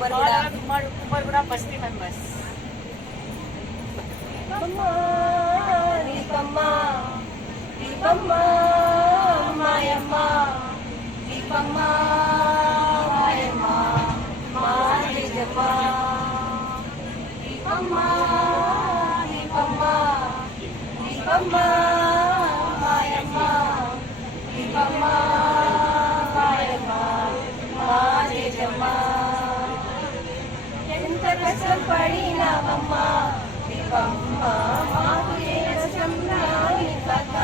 కుమ్మరిగూడ బస్తీ మెంబర్స్. దీపమ్మ దీపమ్మ మాయమ్మ దీపమ్మ మాయమ్మ మా నిజమ్మ దీపమ్మ దీపమ్మ దీపమ్మ మాయమ్మ దీపమ్మ మాయమ్మ మా నిజమ్మ ఎంత కష్టపడినావమ్మ దీపమ్మ మాకు ఏ కష్టం రానివ్వక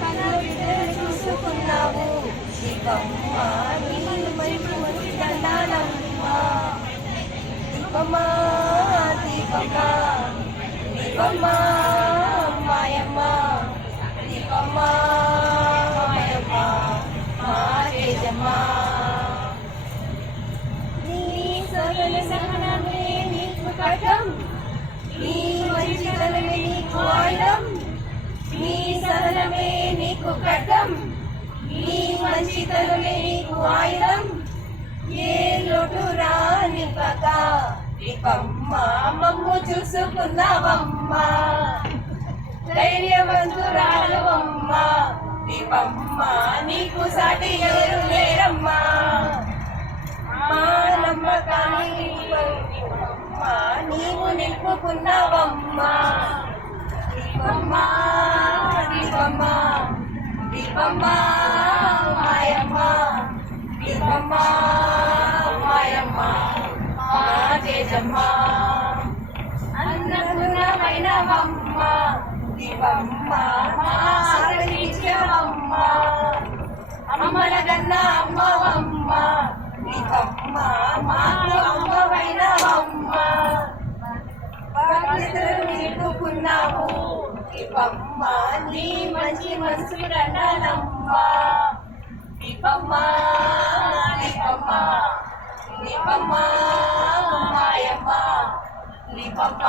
కన్న బిడ్డలు చూసుకున్నావు దీపమ్మ నీళ్ళు మంచి దండాలమ్మ దీపమ్మ దీపమ్మ దీపమ్మ మాయమ్మ దీపమ్మ మాయమ్మ మా తేజమ్మ నీ సహనమే నీకు కటం నీ మంచితనమే నీకు ఆయుధం నీ సహనమే నీకు కటం నీ మంచితనమే నీకు ఆయుధం ఏ లోటు రానివ్వక దీపమ్మ మమ్ము చూసుకున్నావమ్మ ధైర్యవంతురాలవమ్మ దీపమ్మ నీకు సాటి ఎవరు లేరమ్మా మా నమ్మకాన్ని దీపమ్మ నీవు నిలుపుకున్నావమ్మ దీపమ్మ దీపమ్మ దీపమ్మ మాయమ్మ దీపమ్మ మాయమ్మ మా తేజమ్మ అన్నపూర్ణమైనవమ్మ దీపమ్మ మా ఆరాధించవమ్మ అమ్మల కన్నా అమ్మవమ్మ దీపమ్మ మాకు అమ్మవైనవమ్మ బాధ్యతలు నిలుపుకున్నావు దీపమ్మ నీ మంచి మనసు రణాలమ్మ దీపమ్మ దీపమ్మ దీపమ్మ మాయమ్మ దీపమ్మ